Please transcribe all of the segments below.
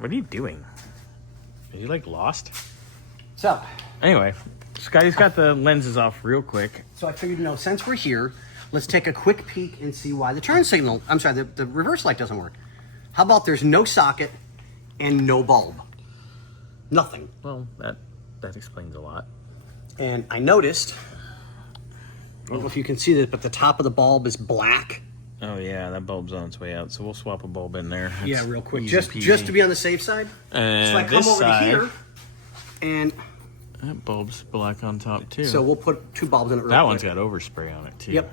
What are you doing? Are you like lost? So, anyway, Scotty's got the lenses off real quick. So I figured, since we're here, let's take a quick peek and see why the turn signal, the reverse light doesn't work. How about there's no socket and no bulb? Nothing. Well, that explains a lot. And I noticed, I don't know if you can see this, but the top of the bulb is black. Oh yeah, that bulb's on its way out, so we'll swap a bulb in there. Yeah, real quick, just to be on the safe side. And so I come over to here, and that bulb's black on top too. So we'll put 2 bulbs in it. That one's got overspray on it too. Yep.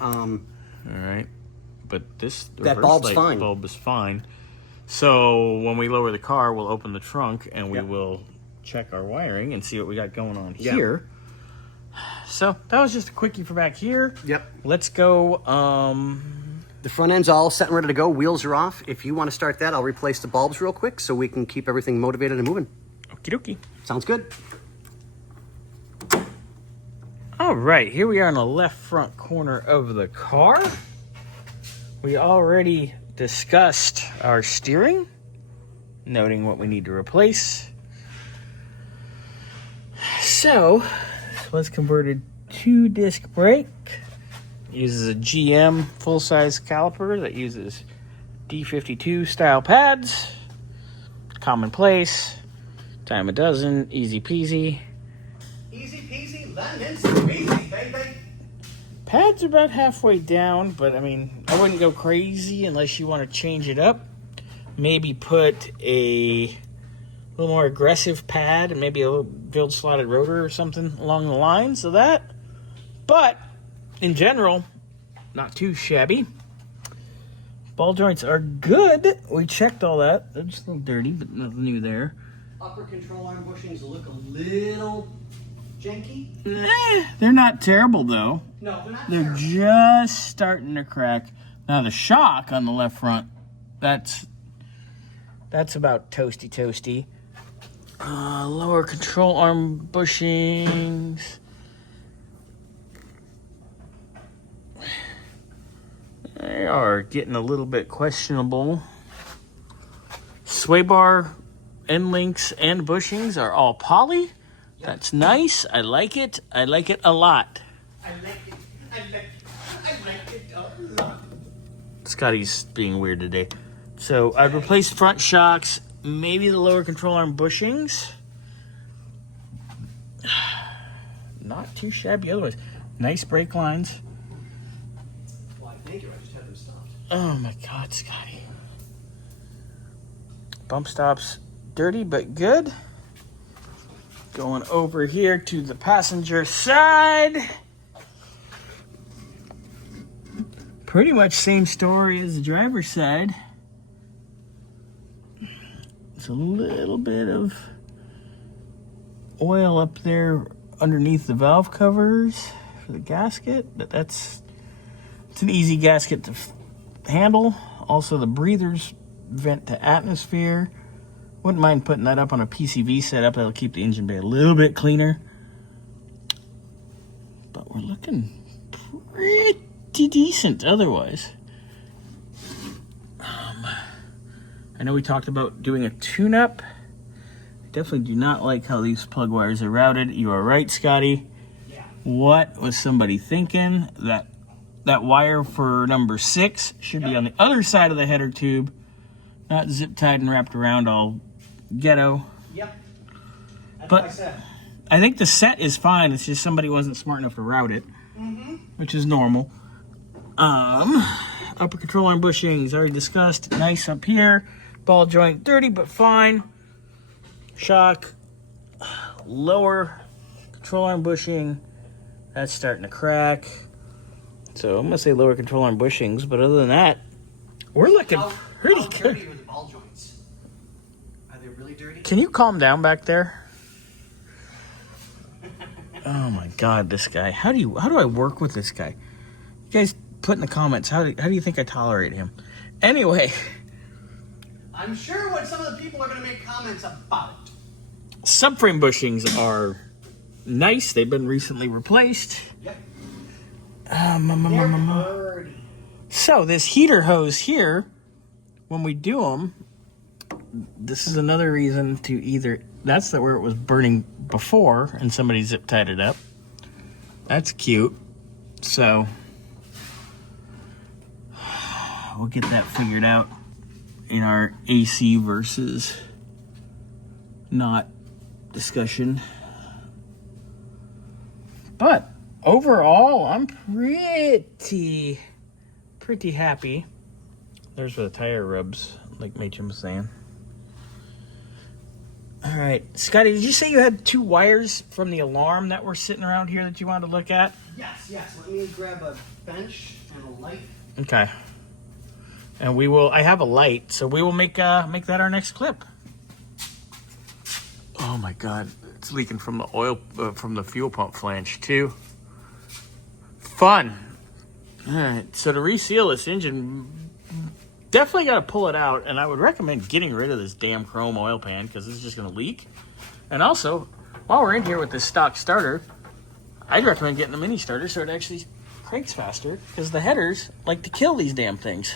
All right, but that bulb's fine. Bulb is fine. So when we lower the car, we'll open the trunk and we will check our wiring and see what we got going on here. So that was just a quickie for back here. Yep. Let's go. The front end's all set and ready to go. Wheels are off. If you want to start that, I'll replace the bulbs real quick so we can keep everything motivated and moving. Okie dokie. Sounds good. All right, here we are in the left front corner of the car. We already discussed our steering, noting what we need to replace. So, this was converted to disc brake. Uses a GM full-size caliper that uses D52 style pads. Commonplace. Time a dozen. Easy peasy. Easy peasy, lemon squeezy, baby. Pads are about halfway down, but I mean, I wouldn't go crazy unless you want to change it up. Maybe put a little more aggressive pad and maybe a little build slotted rotor or something along the lines of that. But in general, not too shabby. Ball joints are good. We checked all that. They're just a little dirty, but nothing new there. Upper control arm bushings look a little janky. They're not terrible though. No, they're not They're terrible. just starting to crack. Now the shock on the left front, that's about toasty. Lower control arm bushings. They are getting a little bit questionable. Sway bar end links and bushings are all poly. That's nice. I like it. I like it a lot. I like it a lot. Scotty's being weird today. So I've replaced front shocks, maybe the lower control arm bushings. Not too shabby otherwise. Nice brake lines. Well, thank you. I just had them stopped. Oh my God, Scotty. Bump stops dirty but good. Going over here to the passenger side. Pretty much same story as the driver's side. It's a little bit of oil up there underneath the valve covers for the gasket, but it's an easy gasket to handle. Also, the breathers vent to atmosphere. Wouldn't mind putting that up on a PCV setup. That'll keep the engine bay a little bit cleaner. But we're looking pretty decent otherwise. I know we talked about doing a tune-up. I definitely do not like how these plug wires are routed. You are right, Scotty. Yeah. What was somebody thinking? That wire for number 6 should be on the other side of the header tube, not zip-tied and wrapped around all ghetto. Yep. That's But what I said. I think the set is fine. It's just somebody wasn't smart enough to route it, which is normal. Upper control arm bushings, already discussed. Nice up here. Ball joint, dirty but fine. Shock. Lower control arm bushing. That's starting to crack. So I'm going to say lower control arm bushings, but other than that, we're looking pretty How good. dirty are the ball joints? Are they really dirty? Can you calm down back there? Oh my God, this guy. How do I work with this guy? You guys put in the comments, how do you think I tolerate him? Anyway. I'm sure what some of the people are going to make comments about it. Subframe bushings are nice. They've been recently replaced. Yep. They're dirty. So this heater hose here, when we do them, this is another reason to either, that's where it was burning before and somebody zip tied it up. That's cute. So we'll get that figured out in our AC versus not discussion. But overall, I'm pretty happy. There's where the tire rubs, like Mädchen was saying. All right, Scotty, did you say you had 2 wires from the alarm that were sitting around here that you wanted to look at? Yes. Let me grab a bench and a light. Okay. And we will, I have a light, so we will make that our next clip. Oh my God, it's leaking from the oil, from the fuel pump flange too. Fun. All right, so to reseal this engine, definitely got to pull it out, and I would recommend getting rid of this damn chrome oil pan because this is just going to leak. And also, while we're in here with this stock starter, I'd recommend getting the mini starter so it actually cranks faster because the headers like to kill these damn things.